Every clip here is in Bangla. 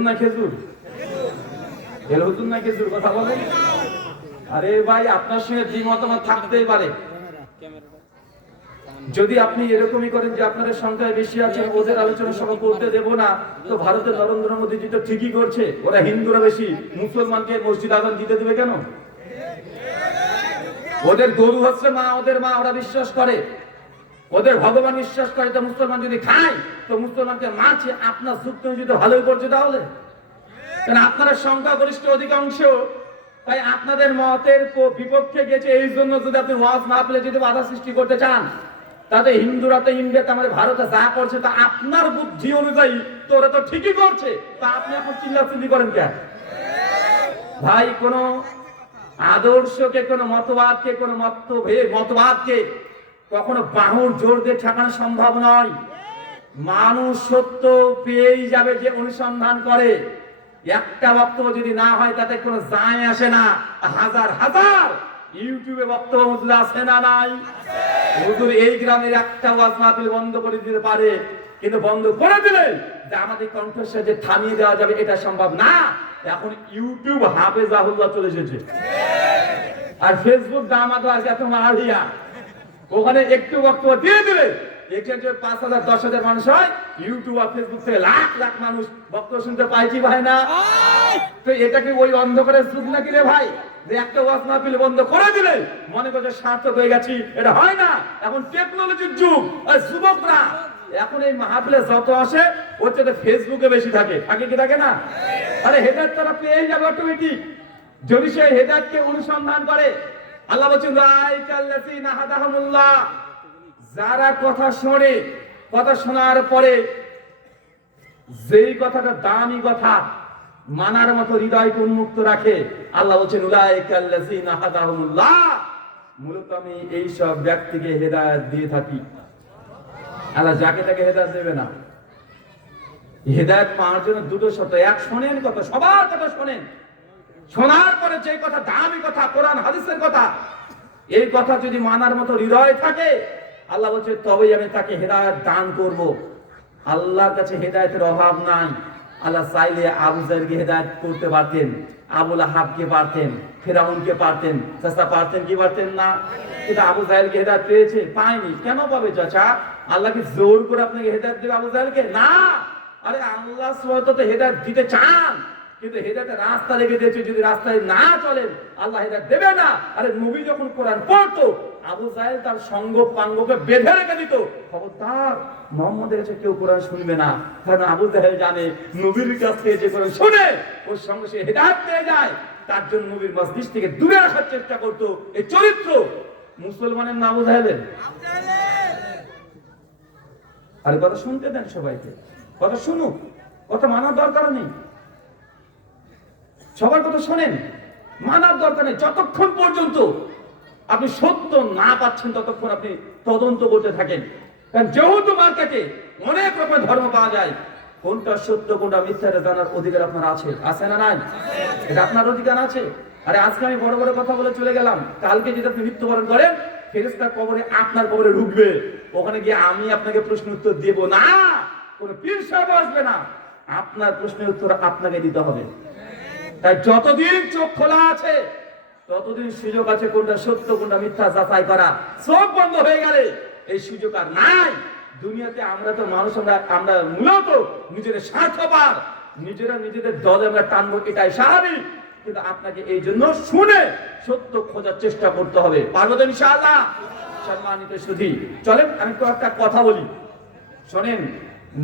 হুজুর না খেজুর? তেল হুজুর না খেজুর? কথা বলেন। আরে ভাই, আপনার সঙ্গে দ্বিমতামত থাকতেই পারে। যদি আপনি এরকমই করেন যে আপনাদের সংখ্যায় বেশি আছেন, ওদের আলোচনা সভা করতে দেব না, তো ভারতের নরেন্দ্র মোদী জি তো ঠিকই করছে। ওরা হিন্দুরা বেশি, মুসলমানকে মসজিদ আজান দিতে দেবে কেন? ওদের গরু হচ্ছে মা, ওদের মা, ওরা বিশ্বাস করে, ওদের ভগবান বিশ্বাস করে। তো মুসলমান যদি খায় তো মুসলমানকে মারছে, আপনার যুক্ত যদি ভালোই করছে তাহলে। কারণ আপনারা সংখ্যাগরিষ্ঠ অধিকাংশ, তাই আপনাদের মতের বিপক্ষে গেছে। এই জন্য যদি আপনি ওয়াজ না পেলে যদি বাধা সৃষ্টি করতে চান, তাতে হিন্দুরা তো ইন্ডিয়াতে আমাদের ভারতে যা করছে তা আপনার বুদ্ধি অনুযায়ী তো ওরা তো ঠিকই করছে, তা আপনি এখন চিল্লাচিল্লি করেন কেন? ভাই, কোন আদর্শকে, কোন মতবাদকে, কোন মতবাদকে কখনো বাহুর জোর দিয়ে ঠেকানো সম্ভব নয়। মানুষ সত্য পেয়েই যাবে যে অনুসন্ধান করে। একটা বক্তব্য যদি না হয় তাতে কোনো যায় আসে না। হাজার হাজার ইউটিউবে বক্তব্য হুজুর আছে না নাই? হুজুর এই গ্রামের একটা ওয়াজ মাহফিল বন্ধ করে দিতে পারে, কিন্তু বন্ধ করে দিলে যে আমাদের কণ্ঠস্বর যে থামিয়ে দেওয়া যাবে এটা সম্ভব না। এখন ইউটিউব হাফেজাহুল্লাহ চলে এসেছে, আর ফেসবুক দামাদ আছে এত মারিয়া, ওখানে একটু বক্তব্য দিয়ে দিলে এখানে 5,000 10,000 মানুষ হয়, ইউটিউব আর ফেসবুক থেকে লাখ লাখ মানুষ বক্তব্য শুনতে পায় কি ভাই না? তো এটা কি ওই অন্ধকারের যুগ নাকি রে ভাই, যে একটা ওয়াজ মাহফিল বন্ধ করে দিলে মনে করছে সার্থক হয়ে গেছি? এটা হয় না। এখন টেকনোলজির যুগ, আর যুবকরা এখন এই মাহফিলে যত আসে ওর চেয়ে ফেসবুকে বেশি থাকে। আগে কি থাকে না? আরে হেদায়েত তারা পেয়ে যাবে অটোমেটিক, যদি সে হেদায়েতকে অনুসন্ধান করে। আল্লাহ বলেন লাইকাল্লাযিনা হাদাহুমুল্লাহ, যারা কথা শোনে, কথা শোনার পরে যেই কথাটা দামি কথা মানার মতো হৃদয়কে উন্মুক্ত রাখে, আল্লাহ বলেন উলাইকাল্লাযিনা হাদাহুমুল্লাহ, মূলত আমি এই সব ব্যক্তিকে হেদায়েত দিয়ে থাকি। আল্লাহ যাকে তাকে হেদায়েত দেবে না। হেদায়েত পাওয়ার জন্য দুটো শর্ত। এক, শোনেন কথা, সবার কথা শোনেন, শোনার পরে যে কথা দামি কথা, কোরআন হাদিসের কথা, এই কথা যদি মানার মতো হৃদয় থাকে, আল্লাহ বলছে তবেই আমি তাকে হেদায়েত দান করব। আল্লাহর কাছে হেদায়েতের অভাব নাই। আল্লাহ চাইলে আবু জাহেলকে হেদায়েত করতে পারতেন, আবু লাহাবকে পারতেন, ফিরআউনকে পারতেন, চাচা পারতেন কি পারতেন না? কিন্তু আবু জাহেলকে হেদায়েত পেয়েছে? পায়নি। কেন পাবে চাচা? আল্লাহ কি জোর করে আপনাকে হেদায়েত দেবে আবু জাহেলকে? না। আরে আল্লাহ সুবহানাহু হেদায়েত দিতে চান, কিন্তু হেদায়েতের রাস্তা রেখে দিয়েছে। যদি রাস্তায় না চলেন আল্লাহ হেদায়েত দেবে না। আরে নবী যখন কোরআন পড়তো, আবু জাহেল তার সঙ্গ পাঙ্গকে বেঁধে রেখে দিত, খবরদার মুহাম্মদের কাছে কেউ কোরআন শুনবে না। কারণ আবু জাহেল জানে নবীর কাছ থেকে যে কোরআন শুনে ওর সঙ্গে সে হেদায়েত পেয়ে যায়। তার জন্য নবীর মজলিস থেকে দূরে রাখার চেষ্টা করতো। এই চরিত্র মুসলমানের না আবু জাহেলের? আরে কথা শুনতে দেন সবাইকে, কথা শুনুক, কথা মানার দরকার নেই। সবার কথা শোনেন, মানার দরকার নেই। যতক্ষণ পর্যন্ত আপনি সত্য না পাচ্ছেন ততক্ষণ আপনি তদন্ত করতে থাকেন। কারণ যেহেতু মার্কেটে অনেক রকমের ধর্ম পাওয়া যায়, কোনটা সত্য কোনটা মিথ্যা জানার অধিকার আপনার আছে, আছে না নাই? এটা আপনার অধিকার আছে। আরে আজকে আমি বড় বড় কথা বলে চলে গেলাম, কালকে যদি আপনি মৃত্যুবরণ করেন, ফেরেশতা কবরে আপনার কবরে ঢুকবে, ওখানে গিয়ে আমি আপনাকে প্রশ্ন উত্তর দেব না, কোন পীর সাহেব আসবে না, আপনার প্রশ্নের উত্তর আপনাকে দিতে হবে। তাই যতদিন চোখ খোলা আছে ততদিন সুযোগ আছে কোনটা সত্য কোনটা মিথ্যা যাচাই করা। চোখ বন্ধ হয়ে গেলে এই সুযোগ আর নাই। দুনিয়াতে আমরা তো মানুষ, আমরা মূলত নিজেদের স্বার্থপর, নিজেরা নিজেদের দলে আমরা টানবো, এটাই স্বাভাবিক। কিন্তু আপনাকে এই জন্য শুনে সত্য খোঁজার চেষ্টা করতে হবে। পারবো তো ইনশাআল্লাহ? সম্মানিত সুধী, চলেন আমি তো একটা কথা বলি, শোনেন।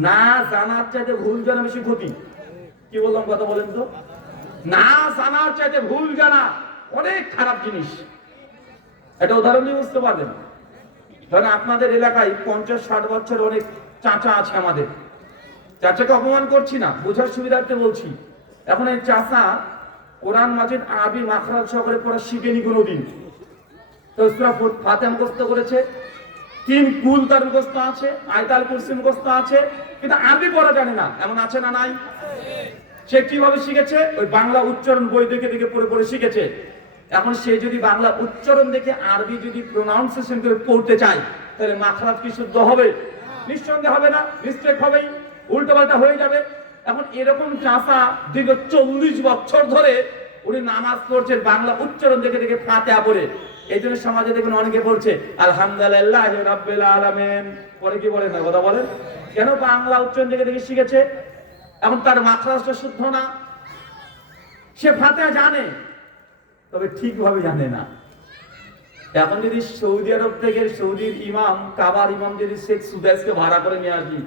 না জানার চাইতে ভুল জানা বেশি ক্ষতি। কি বললাম কথা বলেন তো? না জানার চাইতে ভুল জানা অনেক খারাপ জিনিস। এটা উদাহরণ দিয়ে বুঝতে পারবেন। ধরেন আপনাদের এলাকায় 50-60 বছর অনেক চাচা আছে আমাদের। চাচাকে অপমান করছি না, বোঝার সুবিধার্থে বলছি। এখন এই চাচা কোরআন মাজিদ আরবি মাখরাজ সহকারে পড়া শিখেনি কোনোদিন। তো সূরা ফাতিহা মুখস্থ করেছে, 3 কুল তার মুখস্থ আছে, আয়াতুল কুরসি মুখস্থ আছে, কিন্তু আরবি পড়া জানে না। এমন আছে না নাই? সে কিভাবে শিখেছে? ওই বাংলা উচ্চারণ বই দেখে দেখে পড়ে পড়ে শিখেছে। এখন সে যদি বাংলা উচ্চারণ দেখে আরবি যদি প্রোনাউন্সিয়েশন করে পড়তে চায়, তাহলে মাখরাজ কি শুদ্ধ হবে? নিঃসন্দেহে হবে না, মিস্টেক হবেই, উল্টোপাল্টা হয়ে যাবে। এখন এরকম চাষা দীর্ঘ 40 বছর ধরে উনি নামাজ পড়ছেন বাংলা উচ্চারণ দেখে দেখে ফাতিহা পড়ে। এই জন্য সমাজে দেখুন অনেকে বলছে আলহামদুলিল্লাহ রাব্বিল আলামিন, পরে কি বলে না কথা বলেন কেন? বাংলা উচ্চারণ দেখে দেখে শিখেছে। এখন তার মাখরাজটা শুদ্ধ না, সে ফাতিহা জানে তবে ঠিকভাবে জানে না। এখন যদি সৌদি আরব থেকে সৌদির ইমাম কাবার ইমাম যদি শেখ সুদাইসকে ভাড়া করে নিয়ে আসি,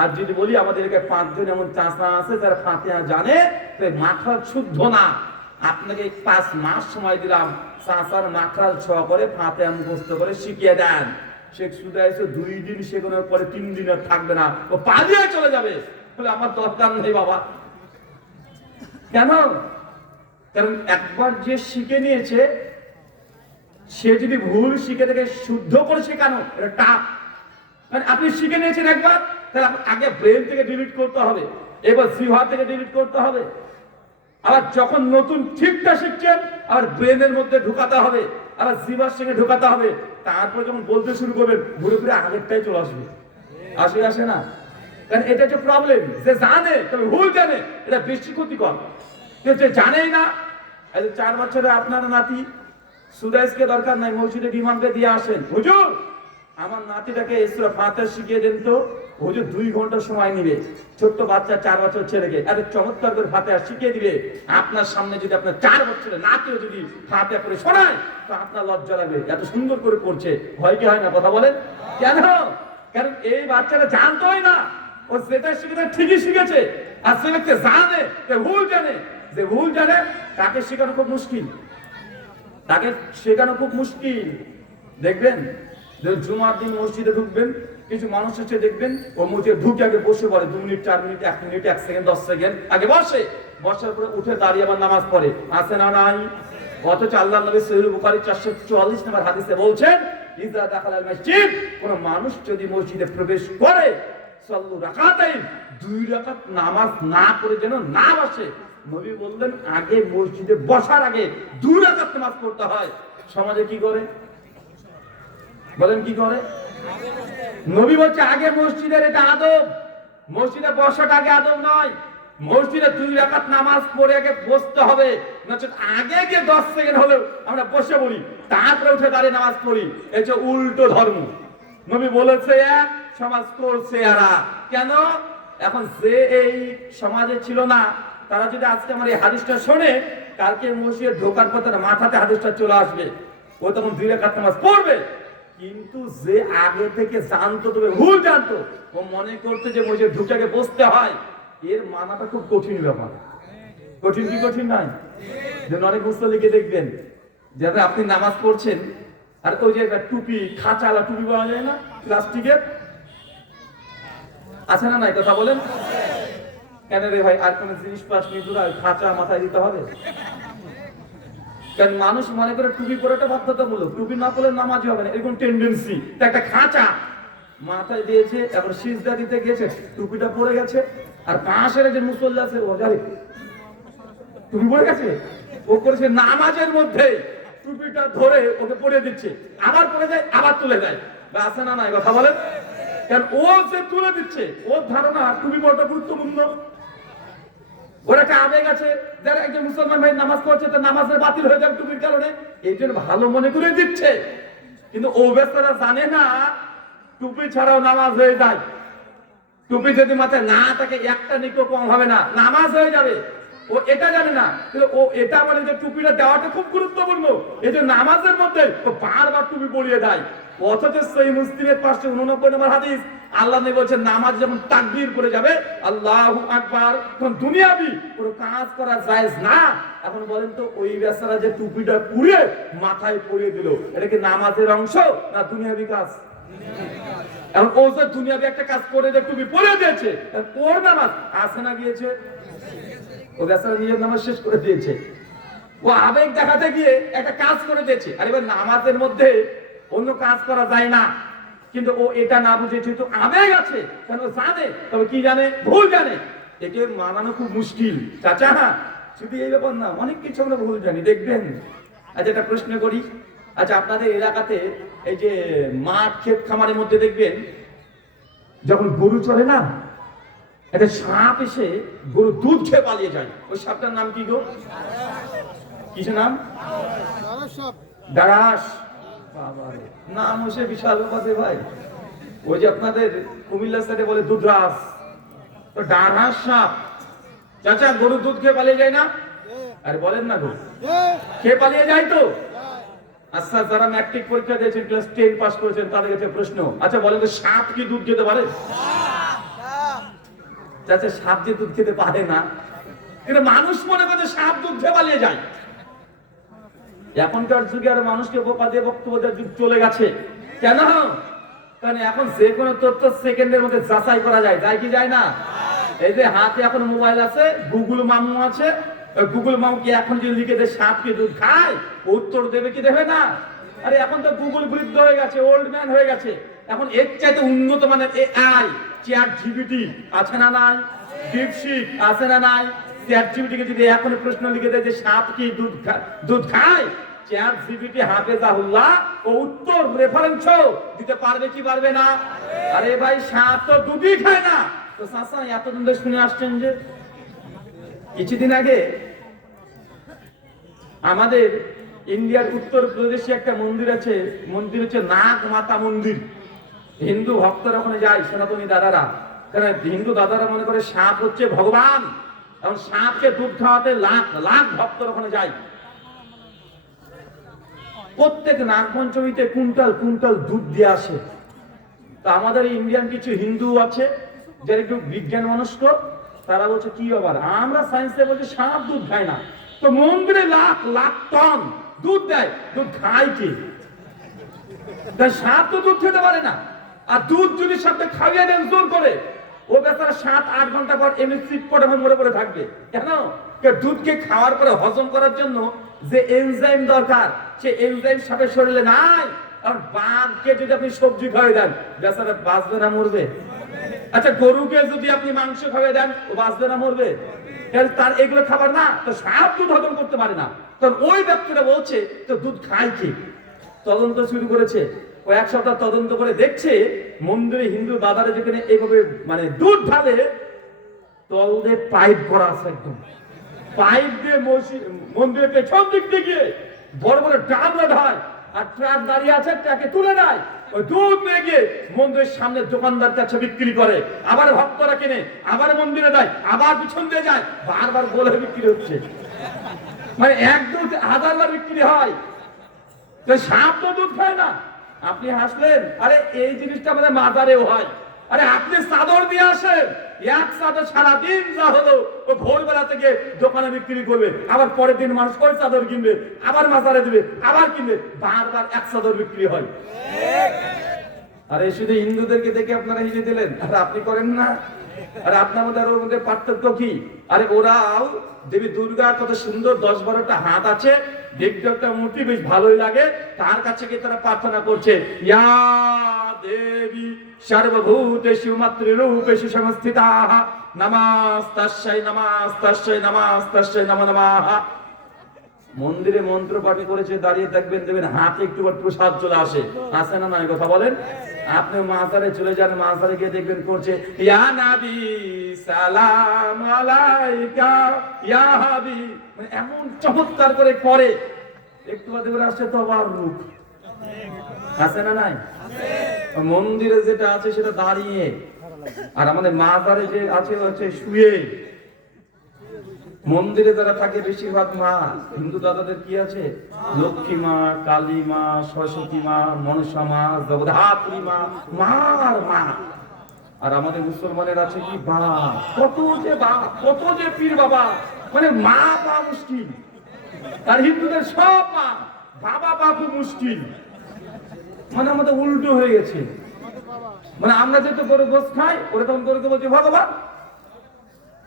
আর যদি বলি আমাদের এখানে 5 জন এমন চাষা আছে যারা ফাতিহা জানে মাখরাজ শুদ্ধ না, আপনাকে 5 মাস সময় দিলাম চাষার মাখরাজ ছোঁয়া করে ফাতিহা মুখস্থ করে শিখিয়ে দেন। শেখ সুদাইস 2 দিন শেখানোর পরে 3 দিন আর থাকবে না, ও পালিয়ে চলে যাবে। বলে আমার দরকার নেই বাবা। কেন? কারণ একবার যে শিখে নিয়েছে সে যদি ভুল শিখে থেকে শুদ্ধ করে শেখানো এটা টাফ। মানে আপনি শিখে নিয়েছেন একবার, তাহলে আগে ব্রেন থেকে ডিলিট করতে হবে, এবার জিহ্বা থেকে ডিলিট করতে হবে, আবার যখন নতুন ঠিকটা শিখছেন আবার ব্রেনের মধ্যে ঢুকাতে হবে, আবার জিহ্বার সঙ্গে ঢুকাতে হবে, তারপর যখন বলতে শুরু করবেন ঘুরে ফিরে আগেরটাই চলে আসবে। আসে না? কারণ এটা হচ্ছে প্রবলেম। যে জানে তবে ভুল জানে, এটা বেশি ক্ষতিকর। কিন্তু যে জানেই না, 4 বছরে আপনার নাতি সুদাইসকে দরকার নাই, মসজিদে ইমামকে দিয়ে আসেন, হুজুর আমার নাতিটাকে সূরা ফাতিহা শিখিয়ে দেন তো। হুজুর 2 ঘন্টা সময় নিবে, ছোট্ট বাচ্চা 4 বছর ছেলেকে এত চমৎকার করে ফাতিহা শিখিয়ে দিবে। আপনার সামনে যদি আপনার 4 বছরের নাতিও যদি ফাতিহা করে শোনায় তো আপনার লজ্জা লাগবে, এত সুন্দর করে পড়ছে। হয় কি হয় না কথা বলেন? কেন? কারণ এই বাচ্চাটা জানতোই না, ও যেটা শিখেছে ঠিকই শিখেছে। আর সে ব্যক্তি জানে যে ভুল জানে, যে ভুল জানে তাকে শেখানো খুব মুশকিল, তাকে শেখানো খুব মুশকিল। দেখবেন যে জুমার দিন মসজিদে ঢুকবেন, কিছু মানুষ হচ্ছে দেখবেন ও মসজিদে ঢুকে আগে বসে পড়ে 2 minute 4 minute 1 minute 1 second 10 second আগে বসে, বসার পরে উঠে দাঁড়িয়ে আবার নামাজ পড়ে। আছে না নাই? অথচ আল্লাহর নবী সহিহ বুখারী 444 নম্বর হাদিসে বলছেন ইযা দাখালাল মসজিদ, কোন মানুষ যদি মসজিদে প্রবেশ করে সাল্লু রাকাতাইন, 2 রাকাত নামাজ না পড়ে যেন না বসে। নবী বললেন আগে মসজিদে বসার আগে 2 রাকাত নামাজ পড়তে হয়। সমাজে কি করে বলেন? কি করে? নবী বলছে আগে মসজিদের এটা আদব, মসজিদে বসাটা আগে আদব নয়। মসজিদে 2 রাকাত নামাজ পড়ে আগে বসতে হবে, নচেত আগে গিয়ে 10 সেকেন্ড হলেও আমরা বসে পড়ি, তারপরে উঠে দাঁড়িয়ে নামাজ পড়ি। এই যে উল্টো ধর্ম। নবী বলেছে এক, সমাজ করছে এরা। কেন? এখন যে এই সমাজে ছিল না তারা যদি আজকে আমার এই হাদিসটা শোনে, কালকে মসজিদে ঢোকার পর তার মাথাতে হাদিসটা চলে আসবে, ও তখন 2 রাকাত নামাজ পড়বে। কিন্তু যে আগে থেকে জানতো তবে ভুল জানতো, ও মনে করতে যে মসজিদে ঢুকে আগে বসতে হয়, এর মানাটা খুব কঠিন ব্যাপার। কঠিন কি কঠিন নাই? যেন অনেক মুসল্লিকে দেখবেন যাতে আপনি নামাজ পড়ছেন আর ওই যে টুপি, খাঁচালা টুপি পাওয়া যায় না প্লাস্টিকের, আছে না নাই কথা বলেন? কেন রে ভাই, আর কোন জিনিস পাস নি, খাঁচা মাথায় দিতে হবে? কারণ মানুষ মনে করে টুপি পরাটা বাধ্যতামূলক, টুপি না পরলে নামাজি হবে না, এরকম টেন্ডেন্সি। একটা খাঁচা মাথায় দিয়েছে, এখন সিজদা দিতে গেছে টুপিটা পড়ে গেছে, আর পাশের যে মুসল্লি আছে ও জানে টুপি পড়ে গেছে, ও করেছে নামাজের মধ্যে টুপিটা ধরে ওকে পরে দিচ্ছে, আবার পরে যায় আবার তুলে দেয়। আছে না নাই কথা বলেন? কারণ ও যে তুলে দিচ্ছে, ওর ধারণা টুপি পরাটা গুরুত্বপূর্ণ। ওর একটা আবেগ আছে, যারা একজন মুসলমান ভাই নামাজ পড়ছে তার নামাজের বাতিল হয়ে যাবে টুপির কারণে, এই জন্য ভালো মনে করে দিচ্ছে। কিন্তু ও বেচারা জানে না টুপি ছাড়াও নামাজ হয়ে যায়। টুপি যদি মাথায় না থাকে একটা নিকো কম হবে না, নামাজ হয়ে যাবে। ও এটা জানে না, কিন্তু ও এটা বলে যে টুপিটা দেওয়াটা খুব গুরুত্বপূর্ণ, এই যে নামাজের মধ্যে ও বারবার টুপি পরিয়ে দেয়। অথচ সেই মুসলিমের 589 নম্বর হাদিস, আল্লাহ নবী বলেছেন নামাজ যখন তাকবীর করে যাবে আল্লাহু আকবার, তখন দুনিয়াবি কোনো কাজ করা জায়েজ না। এখন বলেন তো ওই বেচারা যে টুপিটা পুড়ে মাথায় পরিয়ে দিল, এটা কি নামাজের অংশ না দুনিয়াবি কাজ? এখন ও যে দুনিয়াবি একটা কাজ করে যে টুপি পরিয়ে দিয়েছে, ওর নামাজ আছে না গিয়েছে? ও বেচারা নিজের নামাজ শেষ করে দিয়েছে, ও আবেগ দেখাতে গিয়ে একটা কাজ করে দিয়েছে। আর এবার নামাজের মধ্যে অন্য কাজ করা যায় না, কিন্তু ও এটা না বুঝে যেহেতু আবেগ আছে, কেন জানে, তবে কি জানে? ভুল জানে। একে মানানো খুব মুশকিল। চাচা শুধু এই ব্যাপার না, অনেক কিছু আমরা ভুল জানি। দেখবেন, আচ্ছা একটা প্রশ্ন করি, আচ্ছা আপনাদের এলাকাতে এই যে মাঠ ক্ষেত খামারের মধ্যে দেখবেন যখন গরু চলে না, একটা সাপ এসে গরু দুধ খেয়ে পালিয়ে যায়, ওই সাপটার নাম কি গো? কিছু নাম? দারাস। বাবারে, নাম হচ্ছে বিশাল ব্যাপার ভাই। ওই যে আপনাদের কুমিল্লা সাইডে বলে দুধরাস, তো দারাস সাপ। চাচা, গরু দুধ খেয়ে পালিয়ে যায় না? আরে বলেন না গো, খেয়ে পালিয়ে যায় তো। আচ্ছা, যারা ম্যাট্রিক পরীক্ষা দিয়েছেন, ক্লাস 10 পাস করেছেন, তাদের কাছে প্রশ্ন, আচ্ছা বলেন তো, সাপ কি দুধ খেতে পারে? চাচা, সাপ যে দুধ খেতে পারে না, কিন্তু মানুষ মনে করে সাপ দুধ খেয়ে পালিয়ে যায়। এখনকার যুগে আর মানুষকে বোকা দিয়ে বক্তব্য দেওয়ার যুগ চলে গেছে। কেন? কারণ এখন যে কোনো তথ্য সেকেন্ডের মধ্যে যাচাই করা যায়, যায় কি যায় না? এই যে হাতে এখন মোবাইল আছে, গুগল মামু আছে, গুগল মামু কি এখন যদি লিখে দেয় সাপ কি দুধ খায়, উত্তর দেবে কি দেবে না? আরে এখন তো গুগল বৃদ্ধ হয়ে গেছে, ওল্ড ম্যান হয়ে গেছে। এখন এর চাইতে উন্নত মানের এআই, চ্যাট জিপিটি আছে না নাই? ডিপসিক আছে না নাই? চ্যাট জিপিটি কে যদি এখন প্রশ্ন লিখে দেয় যে সাপ কি দুধ খায়, চ্যাট জিপিটি হাফেজাহুল্লাহ ও উত্তর রেফারেন্স দিতে পারবে কি পারবে না? আরে ভাই, সাপ তো দুধই খায় না। তো চাচা, এতদিন ধরে শুনে আসছেন যে কিছুদিন আগে আমাদের ইন্ডিয়ার উত্তর প্রদেশে একটা মন্দির আছে, মন্দির হচ্ছে নাগ মাতা মন্দির। হিন্দু ভক্তরা ওখানে যায়, সনাতনী দাদারা। কারণ হিন্দু দাদারা মনে করে সাপ হচ্ছে ভগবান, এবং সাপকে দুধ খাওয়াতে লাখ লাখ ভক্তরা ওখানে যায়। প্রত্যেক নাগ পঞ্চমীতে কুইন্টাল কুইন্টাল দুধ দিয়ে আসে। তা আমাদের ইন্ডিয়ান কিছু হিন্দু আছে যারা একটু বিজ্ঞান মনস্ক, তারা বলছে কি ব্যাপার, আমরা সায়েন্সে বলছি সাপ দুধ খায় না, তো মন্দিরে লাখ লাখ টন দুধ দেয়, দুধ খায় কি? সাপ তো দুধ খেতে পারে না। আর দুধ যদি সাপকে খাইয়ে দেন জোর করে, ও বেচারা 7-8 ঘন্টা পর এমনি সিট পড়ে মরে পড়ে থাকবে। কেন? দুধকে খাওয়ার পরে হজম করার জন্য যে এনজাইম দরকার, সে এনজাইম সাপের শরীরে নাই। আর বাঘকে যদি আপনি সবজি খাওয়াই দেন, বেচারা বাঁচবে না মরবে? আচ্ছা, গরুকে যদি আপনি মাংস খাওয়াই দেন, ও বাঁচবে না মরবে? তার এগুলো খাবার না, তো সাপ দুধ হজম করতে পারে না। কারণ ওই ব্যক্তিটা বলছে তো দুধ খায় কি? তদন্ত শুরু করেছে, ও 1 সপ্তাহ তদন্ত করে দেখছে মন্দিরে হিন্দু দাদারা যেখানে এইভাবে মানে দুধ ঢালে, তল দিয়ে পাইপ করা আছে, একদম পাইপ দিয়ে মন্দিরের পেছন দিক দিয়ে বড় বড় ড্রাম ঢায়, আর ট্রাক দাঁড়িয়ে আছে, ট্রাকে তুলে নেয়, ওই দুধ নিয়ে গিয়ে মন্দিরের সামনে দোকানদার কাছে বিক্রি করে, আবার ভক্তরা কিনে, আবার মন্দিরে দেয়, আবার পিছন দিয়ে যায়, বারবার বলে বিক্রি হচ্ছে। মানে এক দুধ 1000 বার বিক্রি হয়। সাপ তো দুধ খায় না। আপনি হাসলেন, আরে এই জিনিসটা আমাদের মাজারেও হয়। আরে আপনি চাদর দিয়ে আসেন, এক চাদর সারাদিন যা হলো ও ভোরবেলা থেকে দোকানে বিক্রি করবে, আবার পরের দিন মানুষ ওই চাদর কিনবে, আবার মাজারে দিবে, আবার কিনবে, বারবার এক চাদর বিক্রি হয়। আরে শুধু হিন্দুদেরকে দেখে আপনারা হেসে দিলেন, আর আপনি করেন না? আর আপনার মধ্যে আর ওর মধ্যে পার্থক্য কি? আরে ওরাও দেবী দুর্গার কত সুন্দর 10-12টা হাত আছে, দেখতে একটা মূর্তি বেশ ভালোই লাগে, তার কাছে গিয়ে তারা প্রার্থনা করছে, ইয়া দেবী সর্বভূতেষু মাতৃরূপেষু সংস্থিতাঃ নমস্তাস্যৈ নমস্তাস্যৈ নমস্তাস্যৈ নমো নমঃ। মন্দিরে মন্ত্র পাঠ করেছে, দাঁড়িয়ে থাকবেন, দেখবেন হাতে একটু প্রসাদ চলে আসে, আসে না? নাই কথা বলেন। আপনি মাজারে চলে যান, মাজারে গিয়ে দেখবেন করছে, ইয়া নবী সালাম আলাইকা ইয়া হাবিব, মানে এমন চমৎকার করে করে, একটু বাদে করে আসছে তো আবার রূপ, আছে না নাই? মন্দিরে যেটা আছে সেটা দাঁড়িয়ে, আর আমাদের মাজারে যে আছে হচ্ছে শুয়ে। মন্দিরে যারা থাকে বেশিরভাগ মা, হিন্দু দাদাদের কি আছে? লক্ষ্মী মা, কালী মা, সরস্বতী মা, মনসা মা, জগদ্ধাত্রী মা, মার মা। আর আমাদের মুসলমানের আছে কি? বাপ, কত যে বাপ, কত যে পীর বাবা, মানে মা পাওয়া মুশকিল। আর হিন্দুদের সব মা, বাবা পাওয়া খুব মুশকিল। মানে আমাদের উল্টো হয়ে গেছে। মানে আমরা যেহেতু করে গোস খাই, ওরা তখন করে বলছে ভগবান।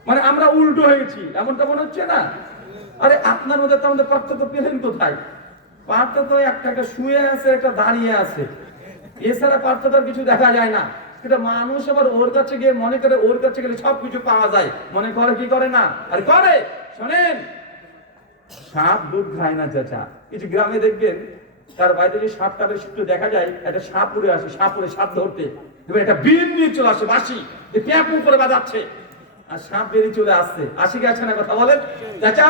মানে আমরা উল্টো হয়ে গেছি, এমনটা মনে হচ্ছে না? আরে আপনার মধ্যে তো আমাদের পার্থক্য পেলেন কোথায়? পার্থক্য একটা শুয়ে আছে, একটা দাঁড়িয়ে আছে, এছাড়া পার্থক্য কিছু দেখা যায় না। কিন্তু মানুষ আবার ওর কাছে গিয়ে মনে করে ওর কাছে গেলে সবকিছু পাওয়া যায়, মনে করে কি করে না? আর করে। শোনেন, সাপ দুধ খায় না চাচা। কিছু গ্রামে দেখবেন তার বাইরে যদি সাপটা বেশ একটু দেখা যায়, একটা সাপ উড়ে আসে, সাপ উড়ে সাপ ধরতে, একটা বিন নিয়ে চলে আসে, বাঁশি প্যাপু করে বাজাচ্ছে, আর সাপ বেরিয়ে চলে আসছে, আসি গেছে না, কথা বলেন চাচা,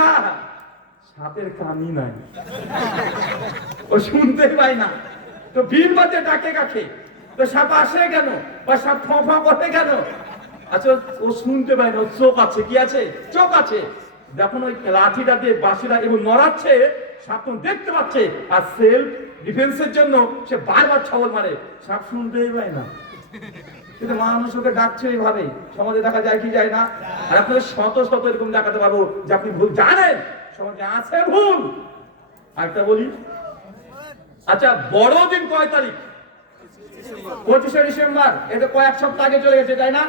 সাপের কানই নাই, ও শুনতে পাই না, তো বীর বাজে ডাকে কাকে, তো সাপ আসে কেন, বা সাপ ফা করে কেন? আচ্ছা ও শুনতে পায় না, চোখ আছে, কি আছে, চোখ আছে, যখন ওই লাঠিটা দিয়ে বাঁশিটা এবং নড়াচ্ছে, সাপ তখন দেখতে পাচ্ছে, আর সেলফ ডিফেন্সের জন্য সে বারবার ছবল মারে, সাপ শুনতেই পায় না। কিন্তু মানুষ ওকে ডাকছে এইভাবে, সমাজে দেখা যায় কি যায় না? আর আপনাদের শত শত এরকম দেখাতে পারবো যে আপনি ভুল জানেন, সমাজে আছে ভুল। আরেকটা বলি, আচ্ছা বড়দিন কয় তারিখ? 25শে ডিসেম্বর, এটা কয়েক সপ্তাহ আগে চলে গেছে, তাই না?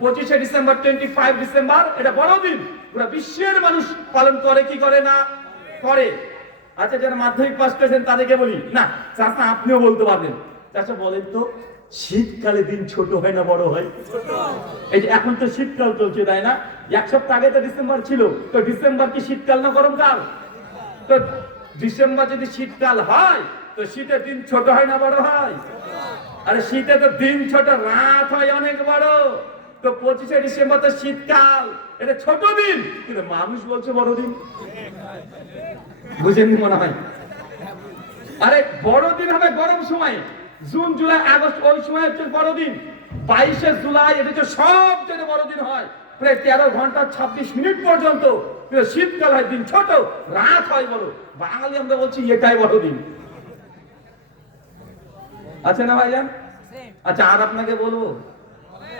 25শে ডিসেম্বর, 25 ডিসেম্বর, এটা বড়দিন, পুরো বিশ্বের মানুষ পালন করে কি করে না করে। আচ্ছা যারা মাধ্যমিক পাস করেছেন তাদেরকে বলি, না চাচা আপনিও বলতে পারবেন, চাচা বলেন তো শীতকালে দিন ছোট হয় না বড় হয়? এই যে এখন তো শীতকাল চলছে, তাই না? এক সপ্তাহ আগে তো ডিসেম্বর ছিল, তো ডিসেম্বর কি শীতকাল না গরমকাল? তো ডিসেম্বর যদি শীতকাল হয়, তো শীতের দিন ছোট হয় না বড় হয়? আরে শীতে তো দিন ছোট, রাত হয় অনেক বড়। তো 25শে ডিসেম্বর তো শীতকাল, এটা ছোট দিন, কিন্তু মানুষ বলছে বড় দিন। বুঝেননি মনে হয়? আরে বড়দিন হবে গরম সময়, জুন জুলাই আগস্ট, ওই সময় হচ্ছে বড়দিন। 22শে জুলাই এটা হচ্ছে সবচেয়ে বড়দিন হয়, প্রায় 13 ঘন্টা 26 মিনিট পর্যন্ত। শীতকাল হয় দিন ছোট, রাত হয় বড়। বাঙালি আমরা বলছি এটাই বড়দিন, আছে না ভাইজান? আচ্ছা আর আপনাকে বলবো,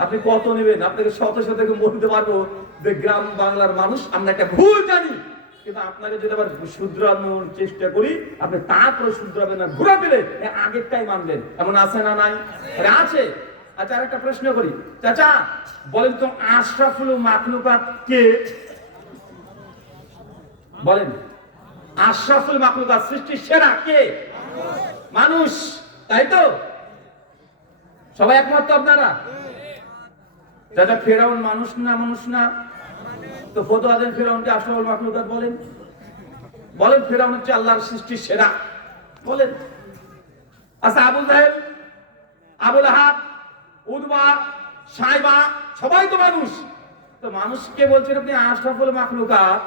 আপনি কত নেবেন? আপনাকে শত শত বলতে পারবো যে গ্রাম বাংলার মানুষ আমরা একটা ভুল জানি, কিন্তু আপনাকে যদি আবার শুধরানোর চেষ্টা করি, আপনি তারপরে শুধরাবেন না, ঘুরে ফিরে আগেরটাই মানবেন, এমন আছে না নাই? আছে। আচ্ছা আর একটা প্রশ্ন করি, চাচা বলেন তো আশরাফুল মাখলুকাত কে? বলেন, আশরাফুল মাখলুকাত, সৃষ্টির সেরা কে? মানুষ, তাই তো? সবাই একমত তো আপনারা? চাচা ফেরাউন মানুষ না? মানুষ না? তো ফতোয়া দেন ফেরাউনকে আশরাফুল মাখলুকাত বলেন, বলেন ফেরাউন হচ্ছে আল্লাহর সৃষ্টির সেরা, বলেন। আচ্ছা আবু জাহেল, আবু লাহাব, উতবা, সাইবা, সবাই তো মানুষ, তো মানুষকে বলছেন আপনি আশরাফুল মাখলুকাত,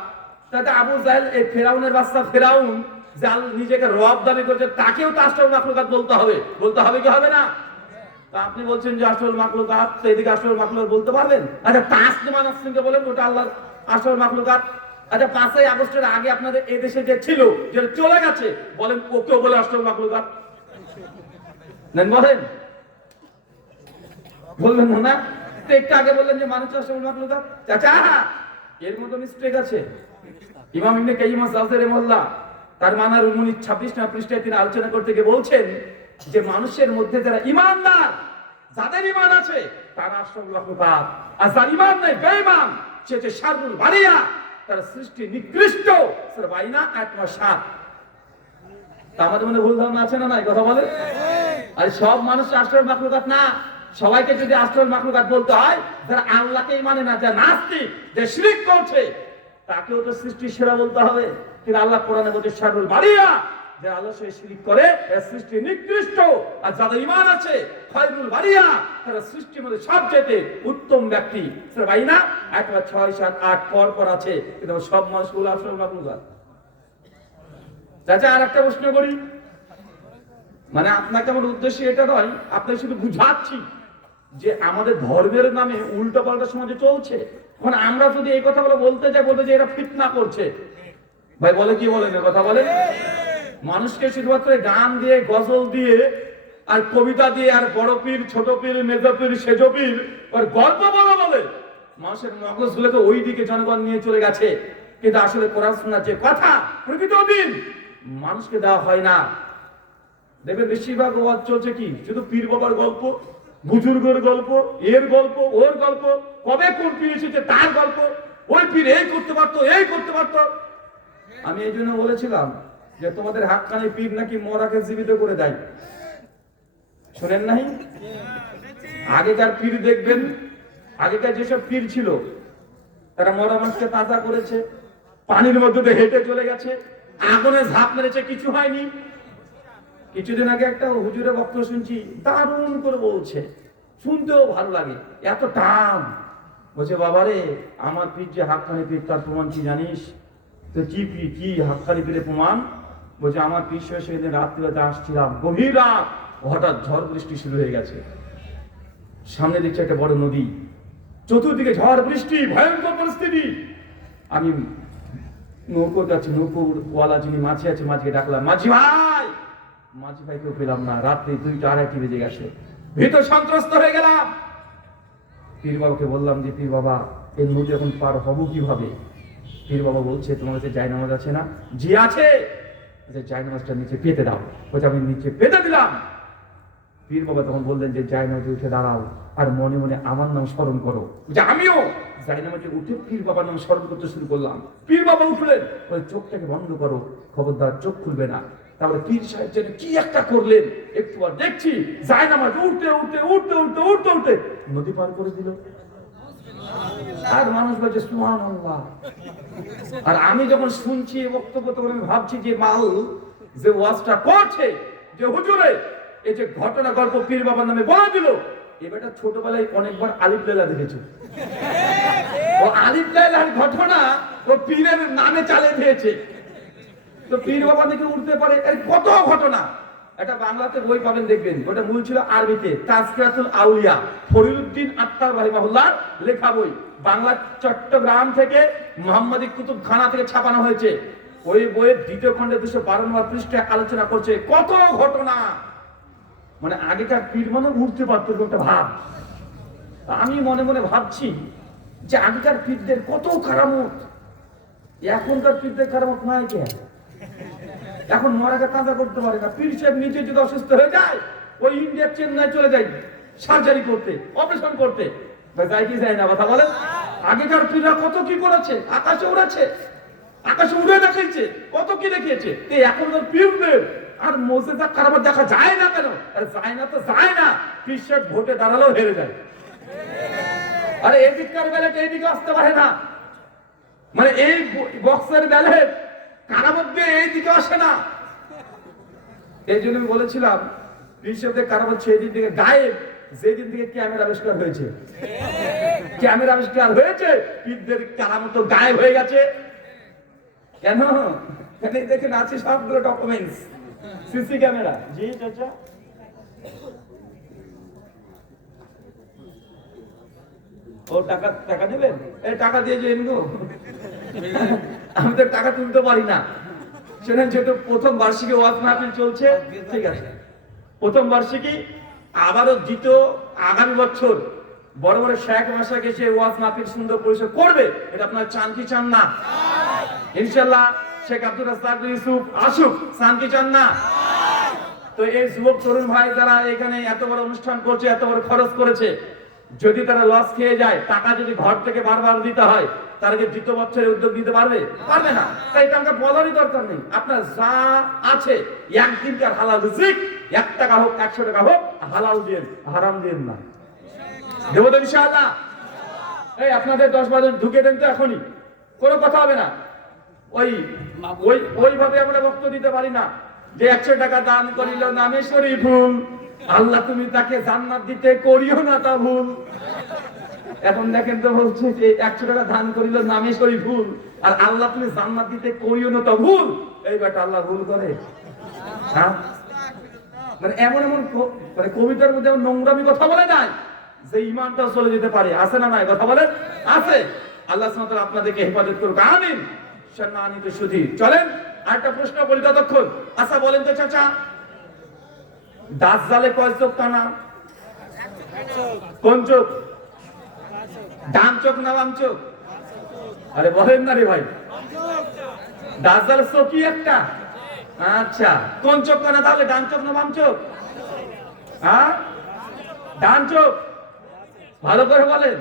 তাতে আবু জাহেল এই ফেরাউনের বাচ্চা ফেরাউন যে নিজেকে রব দাবি করছে, তাকেও তো আশরাফুল মাখলুকাত বলতে হবে, বলতে হবে কি হবে না? তা আপনি বলছেন যে আশরাফুল মাখলুকাত, তো এদিকে আশরাফুল মাখলুকাত বলতে পারবেন? আচ্ছা তাসলিমা নাসরিনকে বলেন ওটা আল্লাহর আশরাফুল মাখলুকাত। আচ্ছা 5ই আগস্টের আগে আপনাদের এই দেশে যে ছিল, যে চলে গেছে, বলেন ওকেও বলে আশরাফুল মাখলুকাত? নেন বলেন, বলবেন না? তো একটু আগে বললেন যে মানুষ আশরাফুল মাখলুকাত। চাচা এর মতো মিস্টেক আছে। ইমাম ইবনে কাইয়িম আল-জাওজির রাহিমাহুল্লাহ তার মানার 26 নম্বর পৃষ্ঠায় তিনি আলোচনা করতে গিয়ে বলছেন যে মানুষের মধ্যে যারা ঈমানদার, যাদের ঈমান আছে, তারা আশরাফুল মাখলুকাত, আর যার ঈমান নেই, বেঈমান, সে হচ্ছে শাররুল বারিয়া, তার সৃষ্টি নিকৃষ্ট। সূরা বাইনা আয়াত নম্বর 7। তা আমাদের মধ্যে ভুল ধারণা আছে না নাই? কথা বলে। আর সব মানুষ আশরাফুল মাখলুকাত না। সবাইকে যদি আশরাফুল মাখলুকাত বলতে হয়, যারা আল্লাহকেই মানে না, যারা নাস্তিক, যে শিরক করছে, তাকেও তো সৃষ্টির সেরা বলতে হবে। কিন্তু আল্লাহ কোরআনে বলছে শাররুল বারিয়া, যারা আল্লাহর সাথে শিরক করে এরা সৃষ্টি নিকৃষ্ট, আর যাদের ঈমান আছে খায়রুল বারিয়া, তারা সৃষ্টির মধ্যে সবচেয়ে উত্তম ব্যক্তি। সূরা বাইনা আয়াত 6, 7, 8 পর আছে, কিন্তু সব মানুষগুলো আশরাফুল মাখলুকাত। চাচা আর একটা প্রশ্ন করি, মানে আপনাকে আমার উদ্দেশ্য এটা নয়, আপনি শুধু বুঝাচ্ছি যে আমাদের ধর্মের নামে উল্টো পাল্টা সমাজে চলছে। এখন আমরা যদি এই কথাগুলো বলতে যাই, বলতে যে এরা ফিতনা করছে, ভাই বলে কি বলেন? কথা বলে মানুষকে শুধুমাত্র গান দিয়ে, গজল দিয়ে, আর কবিতা দিয়ে, আর বড় পীর, ছোট পীর, মেজ পীর, সেজ পীর, আর গল্প বলে মানুষের মগজগুলোকে ওই দিকে জনগণ নিয়ে চলে গেছে। কিন্তু আসলে কোরআন সুন্নাহর যে কথা, প্রকৃত দিন মানুষকে দেওয়া হয় না। দেখবেন বেশিরভাগ ওয়াজ চলছে কি, শুধু পীর বাবার গল্প, বুজুর্গের গল্প, এর গল্প, ওর গল্প, কবে কোন পীর এসেছে তার গল্প, ওই পীর এই করতে পারতো, এই করতে পারতো। আমি এই জন্য বলেছিলাম যে তোমাদের হাক্কানি পীর নাকি মরাকে জীবিত করে দেয়, শোনেন নাই? আগেকার পীর দেখবেন, আগেকার যেসব পীর ছিল তারা মরা মানুষকে তাজা করেছে, পানির মধ্যে দিয়ে হেঁটে চলে গেছে, আগুনে ঝাঁপ মেরেছে, কিছু হয়নি। কিছুদিন আগে একটা হুজুরের বক্তব্য শুনছি, দারুণ করে বলছে, শুনতেও ভালো লাগে, এত টান। বলছে বাবারে আমার পীর যে হাক্কানি পীর তার প্রমাণ কি জানিস? তো কি হাক্কানি পীরের প্রমাণ? বলছে আমার পীর সেদিন রাত্রিবেলাতে আসছিলাম, গভীর রাত, হঠাৎ ঝড় বৃষ্টি শুরু হয়ে গেছে। সামনে দেখছি একটা বড় নদী, চতুর্দিকে ঝড় বৃষ্টি, ভয়ঙ্কর পরিস্থিতি। আমি নৌকোর কাছে, নৌকোওয়ালা যিনি মাঝি আছে, মাঝিকে ডাকলাম, মাঝি ভাই। মাঝি ভাইকেও পেলাম না। রাত্রি 2টা 2:30 বেজে গেছে। ভীত সন্ত্রস্ত হয়ে গেলাম। পীর বাবাকে বললাম যে পীর বাবা এই নদী এখন পার হবো কিভাবে? পীর বাবা বলছে তোমার কাছে জায়নামাজ আছে না? জি আছে। জায়নামাজটা নিচে পেতে দাও। বলছে আমি নিচে পেতে দিলাম। পীর বাবা তখন বললেন যে জায়নামাজে উঠে দাঁড়াও আর মনে মনে আমার নাম স্মরণ করো। যে আমিও জায়নামাজে উঠে পীর বাবার নাম স্মরণ করতে শুরু করলাম। পীর বাবা উঠলেন, ওই চোখটাকে বন্ধ করো, খবরদার চোখ খুলবে না। তারপরে পীর সাহেব যেন কি একটা করলেন, একটু আর দেখছি জায়নামাজ উঠতে উঠতে উঠতে উঠতে উঠতে উঠতে নদী পার করে দিল। আর মানুষ বলছে সুবহানাল্লাহ। আর আমি যখন শুনছি বক্তব্য তখন আমি ভাবছি যে মাল যে ওয়াজটা করছে, যে হুজুরে এই যে ঘটনা গল্প পীর বাবার নামে বলে দিল, এবারটা ছোটবেলায় অনেকবার আলিফ লাইলা দেখেছো। ও আলিফ লাইলার ঘটনা ও পীরের নামে চালিয়ে দিয়েছে। তো পীর বাবা দেখে উঠতে পারে কত ঘটনা। একটা বাংলাতে বই পাবেন দেখবেন, ওটা মূল ছিল আরবিতে, তাজকিরাতুল আউলিয়া, ফরিদউদ্দিন আত্তার রাহিমাহুল্লাহর লেখা বই। বাংলা চট্টগ্রাম থেকে মুহাম্মদী কুতুবখানা থেকে ছাপানো হয়েছে। ওই বইয়ের 2য় খণ্ডে 212 নম্বর পৃষ্ঠায় আলোচনা করছে কত ঘটনা। মানে আগেকার পীর মানে উঠতে পারতো একটা ভাব। আমি মনে মনে ভাবছি যে আগেকার পীরদের কত কারামত, এখনকার পীরদের কারামত নাই কেন? এখন মরাকে তাজা করতে পারে না। পীর সাহেব নিজে যদি অসুস্থ হয়ে যায়, ওই ইন্ডিয়া চেন্নাই চলে যায় সার্জারি করতে, অপারেশন করতে। যায় কি যায় না কথা বলেন? আগেকার পীররা কত কি করেছে, আকাশে উড়েছে, আকাশে উড়ে দেখিয়েছে, কত কি দেখিয়েছে। এখনকার পীরদের আর মোজেজা কারামত দেখা যায় না কেন? যায় না তো যায় না, পীর সাহেব ভোটে দাঁড়ালেও হেরে যায়। আরে এদিককার ব্যালেট এইদিকে আসতে পারে না, মানে এই বক্সের ব্যালেট কারামত দিয়ে এইদিকে আসে না। এই জন্য আমি বলেছিলাম পীর সাহেবদের কারামত সেদিন থেকে গায়েব যেদিন থেকে ক্যামেরা আবিষ্কার হয়েছে। ক্যামেরা আবিষ্কার হয়েছে, পীরদের কারামত গায়েব হয়ে গেছে। কেন? দেখেন আছে সবগুলো ডকুমেন্টস, সিসি ক্যামেরা। জি চাচা, ও টাকা দিবেন? এই টাকা দিয়ে যে এমনি আমি তো টাকা তুলতে পারি না। সেখানে যেহেতু প্রথম বার্ষিকী ওয়াজ মাহফিল চলছে, ঠিক আছে, প্রথম বার্ষিকী আবারও দ্বিতীয় আগামী বছর বড় বড় শেখ মাসাক এসে ওয়াজ মাহফিল সুন্দর পরিসর করবে। এটা আপনারা চান কি চান না? ইনশাআল্লাহ শেখ আব্দুর রাজ্জাক ইউসুফ আসুক, চান কি চান না? তো এই যুবক তরুণ ভাই যারা এখানে এত বড় অনুষ্ঠান করছে, এত বড় খরচ করেছে, যদি তারা লস খেয়ে যায়, টাকা যদি ঘর থেকে বারবার দিতে হয়, তারা কি দ্বিতীয় বছরে উদ্যোগ নিতে পারবে? পারবে না। তাই এটা আমাকে বলারই দরকার নেই। আপনার যা আছে একদিনকার হালাল রিজিক, 1 টাকা হোক 100 টাকা হোক, হালাল দিন, হারাম দিন না। দেব তো ইনশাআল্লাহ। এই আপনাদের 10-12 ঢুকে দেন তো এখনই, কোনো কথা হবে না। ওইভাবে আমরা বক্তব্য দিতে পারি না যে 100 টাকা দান করিল নামে শরীফুল, আল্লাহ তুমি তাকে জান্নাত দিতে করিও না তা ভুল। এখন দেখেন তো বলছে যে 100 টাকা দান করিল নামে শরীফুল, আর আল্লাহ তুমি জান্নাত দিতে করিও না তা ভুল। এই বেটা আল্লাহ ভুল করে? হ্যাঁ, মানে এমন এমন মানে কবিতার মধ্যে নোংরামি কথা বলে নাই যে ইমানটা চলে যেতে পারে। আছে না নাই? কথা বলেন, আছে। আল্লাহ সুবহানাহু ওয়া তাআলা আপনাদেরকে হেফাজত করুক, আমিন। সম্মানিত সুধী, চলেন আরেকটা প্রশ্ন বলি ততক্ষণ। আচ্ছা বলেন তো চাচা, দাজ্জালে কয় চোখ কানা? কোন চোখ? ডান চোখ না বাম চোখ? আরে বলেন না রে ভাই, দাজ্জালের চোখই একটা। আচ্ছা, কোন চোখ কানা তাহলে, ডান চোখ না বাম চোখ? হ্যাঁ, ডান চোখ। ভালো করে বলেন।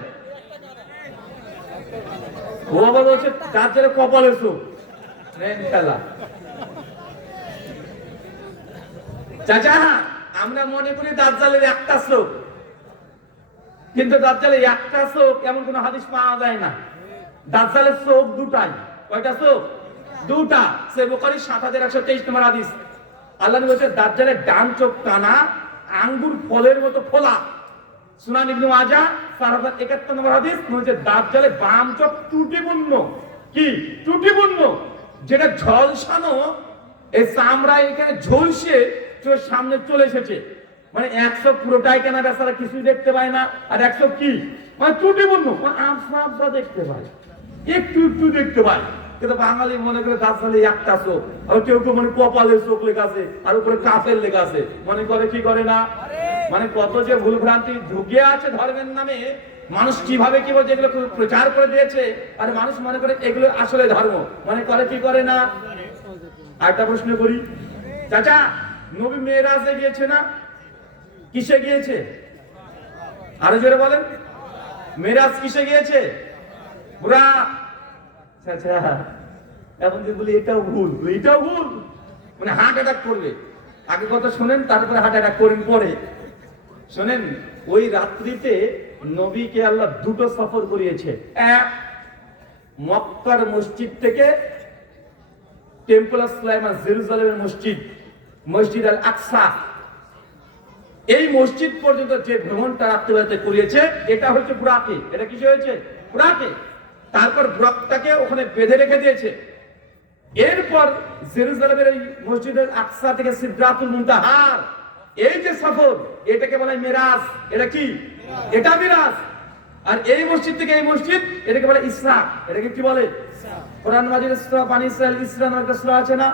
ও আবার বলছে দাজ্জালের কপালের চোখ। ইনশাআল্লাহ চাচা, আমরা মনে করি দাজ্জালের একটা চোখ, কিন্তু দাজ্জালের একটা চোখ এমন কোন হাদিস পাওয়া যায় না। দাজ্জালের চোখ দুটাই। কয়টা চোখ? দুটা। সহিহ বুখারী ৭১২৩ নম্বর হাদিস। আল্লাহ নবী বলেছেন দাজ্জালের ডান চোখ কানা, আঙ্গুর ফলের মতো ফোলা। সুনান ইবনে মাজাহ 4071 নম্বর হাদিস বলছে দাজ্জালে বাম চোখ ত্রুটিপূর্ণ, কি ত্রুটিপূর্ণ, যেটা ঝলসানো এই চামড়া এখানে ঝলসে চোখের সামনে চলে এসেছে, মানে 100 পুরোটাই কেনা বেচারা কিছুই দেখতে পায় না, আর 100 কি মানে ত্রুটিপূর্ণ, মানে আমসা দেখতে পায়, একটু একটু দেখতে পায়। কিন্তু বাঙালি মনে করে দাজ্জালে একটা চোখ, আর কেউ কেউ মানে কপালের চোখ লেখা আছে, আর উপরে কাফের লেখা আছে, মনে করে কি করে না, মানে কত যে ভুল ভ্রান্তি ঢুকে আছে ধর্মের নামে, মানুষ কিভাবে কি বলছে এগুলো প্রচার করে দিয়েছে, আর মানুষ মনে করে এগুলো আসলে ধর্ম, মনে করে কি করে না। আরেকটা প্রশ্ন করি, চাচা নবী মেরাজে গিয়েছে না, কিসে গিয়েছে, আরো জোরে বলেন, মেরাজ কিসে গিয়েছে, পুরা। আচ্ছা এখন যদি বলি এটাও ভুল, এটাও ভুল, মানে হার্ট অ্যাটাক করবে, আগে কথা শোনেন তারপরে হার্ট অ্যাটাক করেন পরে শোনেন। ওই রাত্রিতে নবীকে আল্লাহ দুটো সফর করিয়েছে, এক মক্কার মসজিদ থেকে টেম্পল অফ সুলাইমান জেরুজালেমের মসজিদ, মসজিদ আল আকসা, এই মসজিদ পর্যন্ত যে ভ্রমণটা রাত্রিবেলাতে করিয়েছে এটা হচ্ছে বুরাকে, এটা কিছু হয়েছে বুরাকে, তারপর বুরাকটাকে ওখানে বেঁধে রেখে দিয়েছে। এরপর জেরুজালেমের এই মসজিদ আল আকসা থেকে সিদরাতুল মুনতাহার, এই যে সফর এটাকে বলা হয় মিরাজ, এটা কি, এটা মিরাজ। আর এই মসজিদ থেকে এই মসজিদ এটাকে বলে ইসরা, এটাকে কি বলে, কোরআন মাজিদ সূরা বানী ইসরাইল ইসরা নামে একটা সূরা আছে না,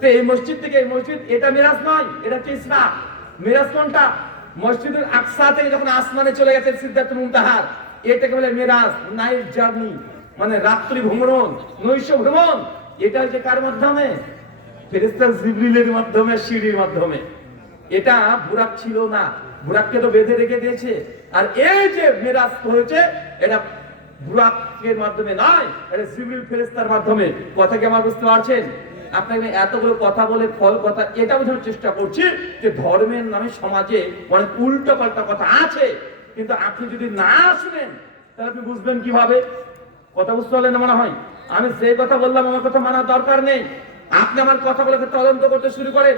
তো এই মসজিদ থেকে এই মসজিদ এটা মিরাজ নয়, এটা হচ্ছে ইসরা। মিরাজ কোনটা, মসজিদুল আকসা থেকে যখন আসমানে চলে গেছে সিদরাতুল মুনতাহার, এটাকে বলে মিরাজ, নাইট জার্নি, মানে রাত্রি ভ্রমণ, নৈশ ভ্রমণ। এটা হচ্ছে কার মাধ্যমে, ফেরেশতা জিবরিলের মাধ্যমে, সিঁড়ির মাধ্যমে। এটা বুরাক ছিল না, বুরাককে তো বেঁধে রেখে দিয়েছে। আর এই যে মিরাজ হয়েছে এটা বুরাকের মাধ্যমে নয়, এটা জিবরিল ফেরেশতার মাধ্যমে। কথা কি আমার বুঝতে পারছেন? আপনাকে এতগুলো কথা বলে ফল কথা এটা বোঝানোর চেষ্টা করছি যে ধর্মের নামে সমাজে অনেক উল্টো পাল্টা কথা আছে, কিন্তু আপনি যদি না শুনেন তাহলে আপনি বুঝবেন কিভাবে? কথা বুঝতে পারলেন না মনে হয়? আমি যে কথা বললাম আমার কথা মানার দরকার নেই, আপনি আমার কথাগুলোকে তদন্ত করতে শুরু করেন।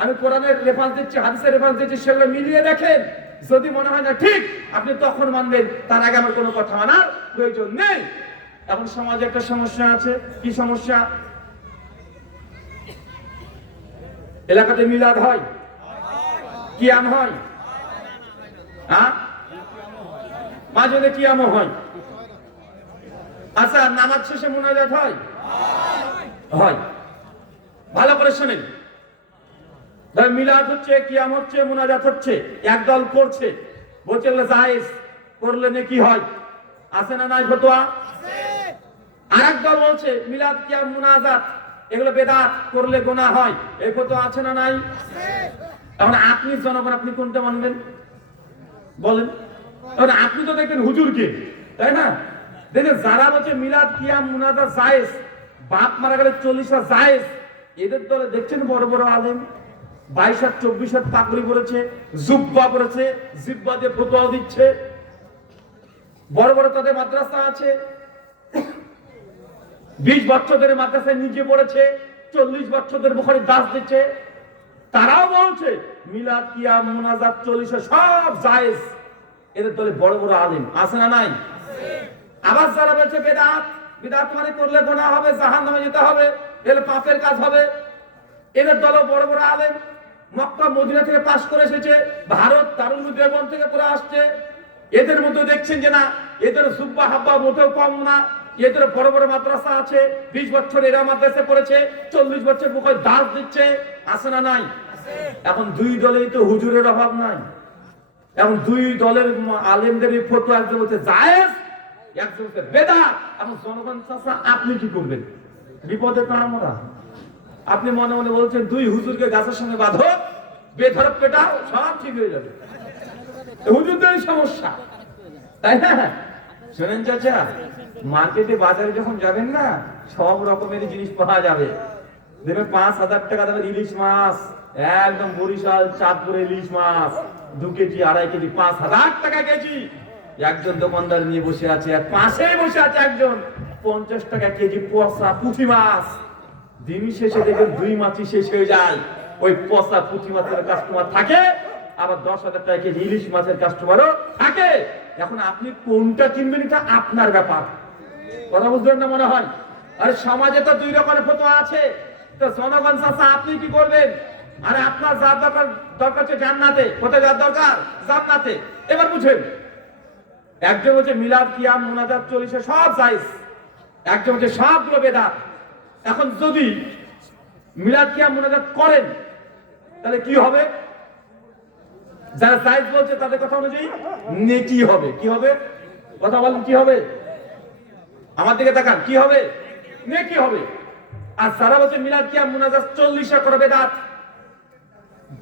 আমি কোরআনের রেফারেন্স দিচ্ছি, হাদিসের রেফারেন্স দিচ্ছি, সেগুলো মিলিয়ে দেখেন। যদি মনে হয় না ঠিক, আপনি তখন মানবেন, তার আগে আমার কোনো কথা মানার প্রয়োজন নেই। এখন সমাজে একটা সমস্যা আছে, কি সমস্যা? এলাকাতে মিলাদ হয়, কিয়াম হয়, হ্যাঁ মাঝে মাঝে কিয়ামও হয়। আচ্ছা নামাজ শেষে মুনাজাত হয়, হয়। ভালো করে শুনেন, মিলাদ হচ্ছে, কিয়াম হচ্ছে, মুনাজাত হচ্ছে, একদল করছে, বলছে জায়েজ, করলে নাকি হয়, আছে না নাই ফতোয়া? আর একদল বলছে মিলাদ, কিয়াম, মুনাজাত এগুলো বেদাত, করলে গুনাহ হয়, এই ফতোয়া আছে না নাই? এখন আপনি জনগণ, আপনি কোনটা মানবেন বলেন? কারণ আপনি তো দেখবেন হুজুরকে, তাই না? দেখেন যারা বলছে মিলাদ, কিয়াম, মুনাজাত জায়েজ, বাপ মারা গেলে 40 জায়েজ, এদের দলে দেখছেন বড় বড় আলেম 22 হাত 24 হাত পাগড়ি পরেছে, জুব্বা পরেছে, জিব্বা দিয়ে ফতোয়া দিচ্ছে, বড় বড় তাদের মাদ্রাসা আছে, 20 বছরের মাদ্রাসায় নিজে পড়েছে, 40 বছরের বুখারী দাস দিচ্ছে, তারাও বলছে মিলাদ, কিয়াম, মুনাজাত 40 সব জায়েজ। এদের দলে বড় বড় আলেম আছে না নাই? আবার যারা বলছে বেদাত, বিদাত মানে করলে গুনাহ হবে, জাহান্নামে যেতে হবে, এলে পাপের কাজ হবে, এদের দলে বড় বড় আলেম মক্কা মদিনা থেকে পাশ করে এসেছে, ভারত দারুল দেওবন্দ থেকে পড়ে আসছে। এদের মধ্যে দেখছেন যে না, এদের সুব্বা হাব্বা মোটেও কম না, এদের বড় বড় মাদ্রাসা আছে, 20 বছর এরা মাদ্রাসায় পড়েছে, 40 বছর বুখারী দাস দিচ্ছে, আছে না নাই? এখন দুই দলেই তো হুজুরের অভাব নাই। এখন দুই দলের আলেমদের ফতোয়া, একজন বলছে জায়েজ, একজন বলছে বেদাত। এখন জনগণ চাচা আপনি কি করবেন? বিপদে তো আমরা। আপনি মনে মনে বলছেন দুই হুজুরকে গাছের সঙ্গে বাঁধো, বেধড়ক পেটাও, সব ঠিক হয়ে যাবে। হুজুরদেরই সমস্যা, তাই না? শোনেন চাচা, মার্কেটে বাজারে যখন যাবেন না, সব রকমের জিনিস পাওয়া যাবে। দেখবেন 5,000 টাকা দামের ইলিশ মাছ, একদম বরিশাল চাঁদপুরের ইলিশ মাছ 2 কেজি 2.5 কেজি 5,000 টাকা কেজি। একজন দোকানদার নিয়ে বসে আছে, আর পাশেই বসে আছে একজন 50 টাকা কেজি পচা পুঁটি মাছ। দিন শেষে দেখবেন 2 মাছই শেষ হয়ে যায়, ওই পচা পুঁটি মাছের কাস্টমার থাকে, আবার 10,000 টাকা কেজি ইলিশ মাছের কাস্টমারও থাকে। এখন আপনি কোনটা কিনবেন এটা আপনার ব্যাপার। কথা বুঝলেন না মনে হয়? আরে সমাজে তো 2 রকমের ফতোয়া আছে, তো জনগণ চাচা আপনি কি করবেন? আরে আপনার যার দরকার হচ্ছে জান্নাতে। কোথায় যার দরকার? জান্নাতে। এবার বুঝেন, একজন হচ্ছে মিলাদ কিয়াম মুনাজাত চল্লিশে সব জায়েজ, একজন হচ্ছে সবগুলো বেদাত। এখন যদি মিলাদ কিয়াম মুনাজাত করেন তাহলে কি হবে? যারা জায়েজ বলছে তাদের কথা অনুযায়ী নেকি হবে। কি হবে? কথা বলেন, কি হবে? আমার দিকে তাকান, কি হবে? নেকি হবে। আর যারা বলছে মিলাদ কিয়াম মুনাজাত 40 করে বেদাত,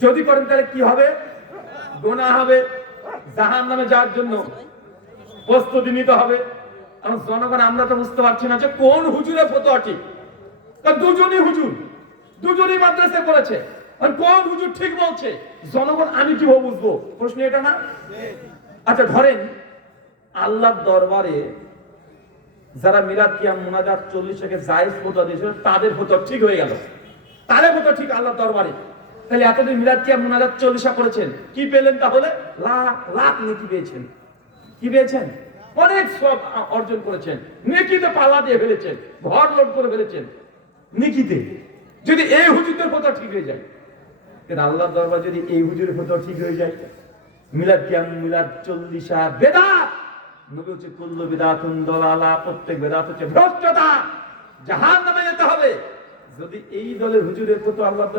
যদি করেন তাহলে কি হবে? গুনাহ হবে, জাহান্নামে যাওয়ার জন্য প্রস্তুতি নিতে হবে। আর জনগণ আমরা তো বুঝতে পারছি না যে কোন হুজুরের ফতোয়া ঠিক। দুজনই হুজুর, দুজনই মাদ্রাসায় পড়েছে, আর কোন হুজুর ঠিক বলছে জনগণ আমি কিভাবে বুঝবো? প্রশ্ন এটা না? আচ্ছা ধরেন আল্লাহর দরবারে যারা মিলাদ কিয়াম মুনাজাত 40 জায়েজ ফতোয়া দিয়েছিল তাদের ফতোয়া ঠিক হয়ে গেল, তাদের ফতোয়া ঠিক আল্লাহর দরবারে। তাহলে এতদিন মিলাদ কিয়াম মুনাজাত 40 করেছেন, কি পেলেন? তাহলে লাখ লাখ নেকি পেয়েছেন। কি পেয়েছেন? অনেক সব অর্জন করেছেন, নেকিতে পাল্লা দিয়ে ফেলেছেন, ঘর লোড করে ফেলেছেন নেকিতে। যদি এই হুজুরের ফতোয়া ঠিক হয়ে যায়, আল্লাহর দরবার যদি এই হুজুরের ফতোয়া ঠিক হয়ে যায়, মিলাদ কিয়াম মিলাদ 40 বেদাত, নবী হচ্ছে কুল্লু বিদাতুন দালালা, প্রত্যেক বেদাত হচ্ছে ভ্রষ্টতা, জাহান্নামে যেতে হবে। যদি এই দলের হুজুরের ফতোয়া আল্লাহ